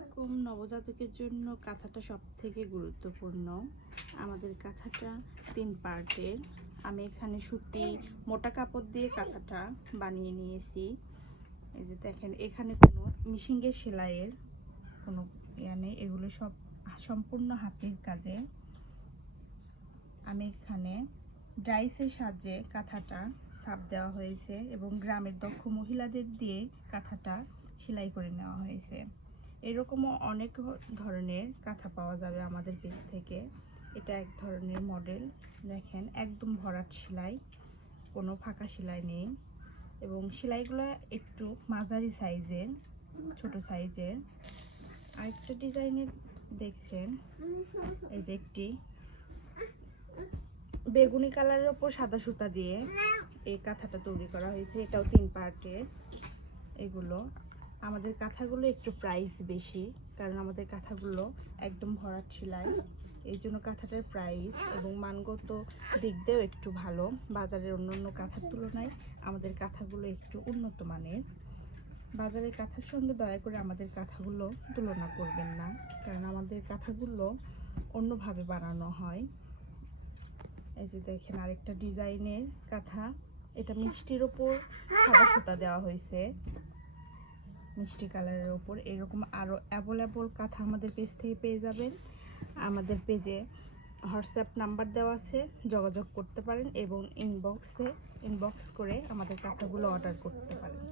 আলাইকুম। নবজাতকের জন্য কাঁথাটা সবথেকে গুরুত্বপূর্ণ। আমাদের কাঁথাটা 3 পার্টের। আমি এখানে সুতি মোটা কাপড় দিয়ে কাঁথাটা বানিয়ে নিয়েছি। এই যে দেখেন, এখানে কোনো মিশিংয়ের সেলাইয়ের কোনো নেই, এগুলো সব সম্পূর্ণ হাতের কাজে। আমি এখানে ডাইসের সাহায্যে কাঁথাটা ছাপ দেওয়া হয়েছে এবং গ্রামের দক্ষ মহিলাদের দিয়ে কাঁথাটা সেলাই করে নেওয়া হয়েছে। এরকমও অনেক ধরনের কাঁথা পাওয়া যাবে আমাদের পেজ থেকে। এটা এক ধরনের মডেল, দেখেন একদম ভরাট সেলাই, কোনো ফাঁকা সেলাই নেই এবং সেলাইগুলো একটু মাঝারি সাইজের, ছোট সাইজের। আরেকটা ডিজাইনের দেখছেন, এই যে একটি বেগুনি কালারের ওপর সাদা সুতা দিয়ে এই কাঁথাটা তৈরি করা হয়েছে। এটাও 3 পার্টের। এগুলো আমাদের কাঁথাগুলো একটু প্রাইস বেশি, কারণ আমাদের কাঁথাগুলো একদম ভরাট সেলাই, এই জন্য কাঁথাটার প্রাইস এবং মানগত দিক দিয়েও একটু ভালো। বাজারের অন্যান্য কাঁথার তুলনায় আমাদের কাঁথাগুলো একটু উন্নত মানের। বাজারের কাঁথার সঙ্গে দয়া করে আমাদের কাঁথাগুলো তুলনা করবেন না, কারণ আমাদের কাঁথাগুলো অন্যভাবে বানানো হয়। এই যে দেখেন আরেকটা ডিজাইনের কাঁথা, এটা মিষ্টির ওপর সাদা সুতা দেওয়া হয়েছে, মিষ্টি কালারের ওপর। এরকম আরও অ্যাভেলেবল কাঁথা আমাদের পেজ থেকে পেয়ে যাবেন। আমাদের পেজে হোয়াটসঅ্যাপ নাম্বার দেওয়া আছে, যোগাযোগ করতে পারেন এবং ইনবক্স করে আমাদের কাঁথাগুলো অর্ডার করতে পারেন।